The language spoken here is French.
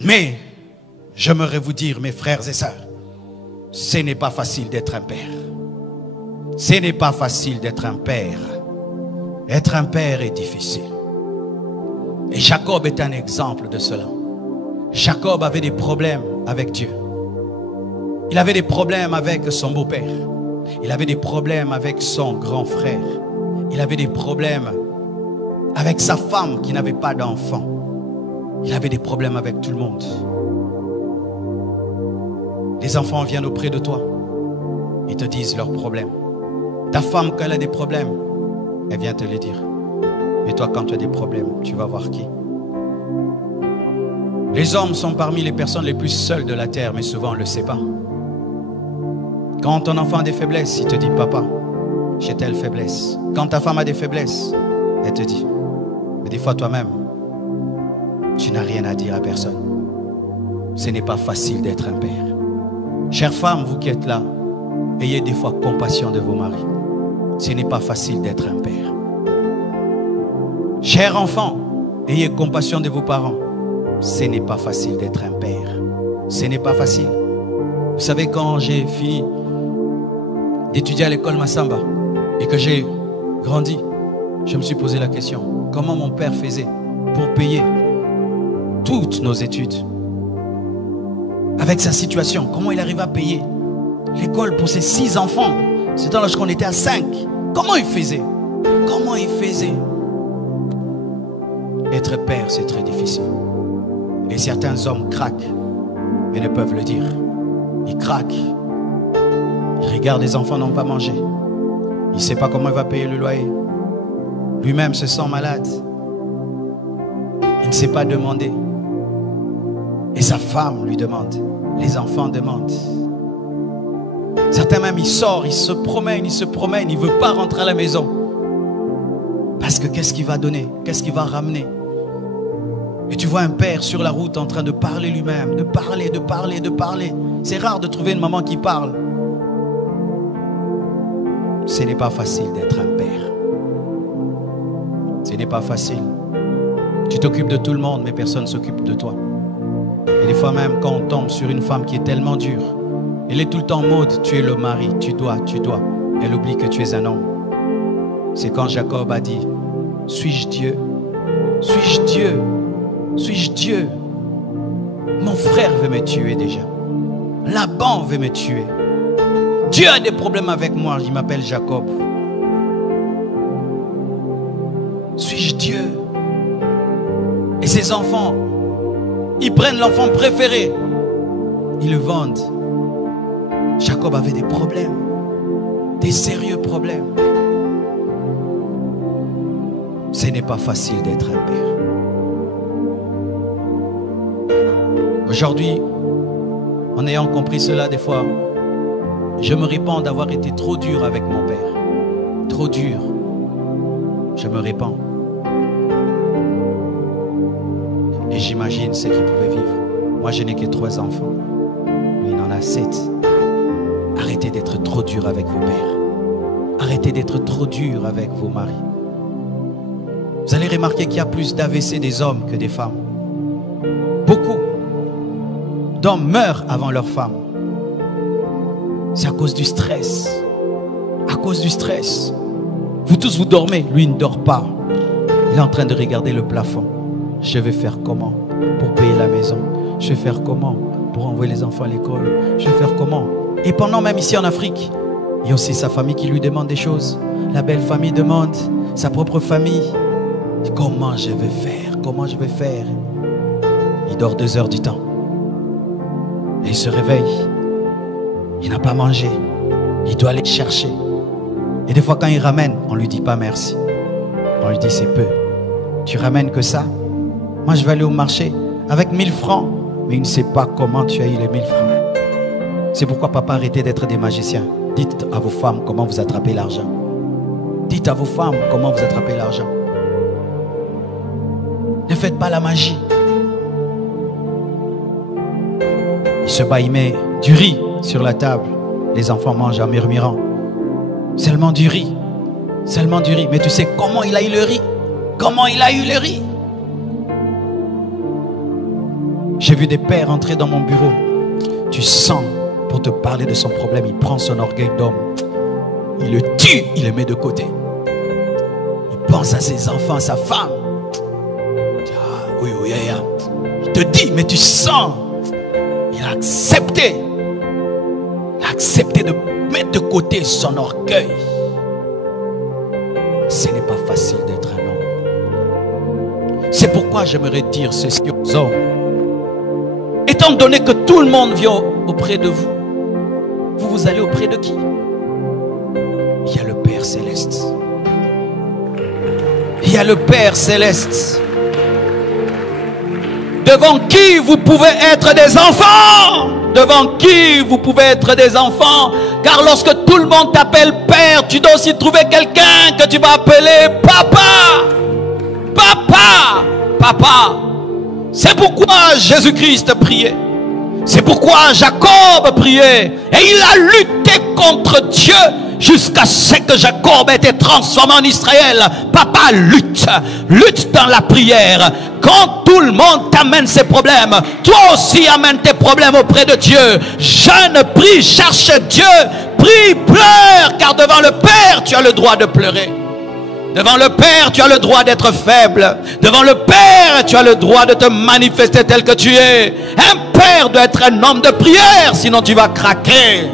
Mais j'aimerais vous dire, mes frères et sœurs, ce n'est pas facile d'être un père. Ce n'est pas facile d'être un père. Être un père est difficile. Et Jacob est un exemple de cela. Jacob avait des problèmes avec Dieu. Il avait des problèmes avec son beau-père. Il avait des problèmes avec son grand frère. Il avait des problèmes avec sa femme qui n'avait pas d'enfant. Il avait des problèmes avec tout le monde. Les enfants viennent auprès de toi. Ils te disent leurs problèmes. Ta femme, quand elle a des problèmes, elle vient te les dire. Et toi, quand tu as des problèmes, tu vas voir qui? Les hommes sont parmi les personnes les plus seules de la terre, mais souvent on ne le sait pas. Quand ton enfant a des faiblesses, il te dit, papa, j'ai telle faiblesse. Quand ta femme a des faiblesses, elle te dit. Mais des fois toi-même, tu n'as rien à dire à personne. Ce n'est pas facile d'être un père. Chères femmes, vous qui êtes là, ayez des fois compassion de vos maris. Ce n'est pas facile d'être un père. Chers enfants, ayez compassion de vos parents. Ce n'est pas facile d'être un père. Ce n'est pas facile. Vous savez, quand j'ai fini d'étudier à l'école Massamba et que j'ai grandi, je me suis posé la question, comment mon père faisait pour payer toutes nos études? Avec sa situation, comment il arrive à payer l'école pour ses 6 enfants? C'est dans l'âge qu'on était à 5. Comment il faisait? Comment il faisait? Être père, c'est très difficile. Et certains hommes craquent, mais ne peuvent le dire. Ils craquent. Ils regardent les enfants n'ont pas mangé. Il ne sait pas comment il va payer le loyer. Lui-même se sent malade. Il ne sait pas demander. Et sa femme lui demande. Les enfants demandent. Certains même, ils sortent, ils se promènent, il ne veut pas rentrer à la maison. Parce que qu'est-ce qu'il va donner? Qu'est-ce qu'il va ramener? Et tu vois un père sur la route en train de parler lui-même, de parler. C'est rare de trouver une maman qui parle. Ce n'est pas facile d'être un père. Ce n'est pas facile. Tu t'occupes de tout le monde, mais personne ne s'occupe de toi. Et des fois même, quand on tombe sur une femme qui est tellement dure, elle est tout le temps en mode, tu es le mari, tu dois. Elle oublie que tu es un homme. C'est quand Jacob a dit, suis-je Dieu? Suis-je Dieu? Suis-je Dieu? Mon frère veut me tuer déjà. Laban veut me tuer. Dieu a des problèmes avec moi. Il m'appelle Jacob. Suis-je Dieu? Et ses enfants, ils prennent l'enfant préféré. Ils le vendent. Jacob avait des problèmes. Des sérieux problèmes. Ce n'est pas facile d'être un père. Aujourd'hui, en ayant compris cela, des fois, je me répands d'avoir été trop dur avec mon père. Trop dur. Je me répands. Et j'imagine ce qu'il pouvait vivre. Moi, je n'ai que 3 enfants. Lui, il en a 7. Arrêtez d'être trop dur avec vos pères. Arrêtez d'être trop dur avec vos maris. Vous allez remarquer qu'il y a plus d'AVC des hommes que des femmes. Beaucoup d'hommes meurent avant leur femme. C'est à cause du stress. À cause du stress. Vous tous, vous dormez. Lui, il ne dort pas. Il est en train de regarder le plafond. Je vais faire comment pour payer la maison? Je vais faire comment pour envoyer les enfants à l'école? Je vais faire comment? Et pendant même ici en Afrique, il y a aussi sa famille qui lui demande des choses. La belle famille demande, sa propre famille. Comment je vais faire? Comment je vais faire? Il dort 2 heures du temps. Et il se réveille. Il n'a pas mangé. Il doit aller chercher. Et des fois quand il ramène, on ne lui dit pas merci. On lui dit c'est peu. Tu ramènes que ça? Moi je vais aller au marché avec 1000 francs. Mais il ne sait pas comment tu as eu les 1000 francs. C'est pourquoi papa, arrêtez d'être des magiciens. Dites à vos femmes comment vous attrapez l'argent. Dites à vos femmes comment vous attrapez l'argent. Ne faites pas la magie. Il se bat, il met du riz sur la table. Les enfants mangent en murmurant. Seulement du riz. Seulement du riz. Mais tu sais comment il a eu le riz? Comment il a eu le riz? J'ai vu des pères entrer dans mon bureau. Tu sens, pour te parler de son problème, il prend son orgueil d'homme. Il le tue, il le met de côté. Il pense à ses enfants, à sa femme. Oui, oui, il te dit, mais tu sens. Il a accepté. Il a accepté de mettre de côté son orgueil. Ce n'est pas facile d'être un homme. C'est pourquoi j'aimerais dire ceci aux hommes. Étant donné que tout le monde vient auprès de vous, vous allez auprès de qui? Il y a le Père Céleste. Il y a le Père Céleste. Devant qui vous pouvez être des enfants. Devant qui vous pouvez être des enfants. Car lorsque tout le monde t'appelle Père, tu dois aussi trouver quelqu'un que tu vas appeler Papa. Papa. Papa. C'est pourquoi Jésus-Christ priait. C'est pourquoi Jacob priait. Et il a lutté contre Dieu jusqu'à ce que Jacob ait été transformé en Israël. Papa lutte. Lutte dans la prière. Quand tout le monde t'amène ses problèmes, toi aussi amène tes problèmes auprès de Dieu. Jeûne, prie, cherche Dieu. Prie, pleure. Car devant le Père, tu as le droit de pleurer. Devant le Père, tu as le droit d'être faible. Devant le Père, tu as le droit de te manifester tel que tu es. Un père doit être un homme de prière, sinon tu vas craquer.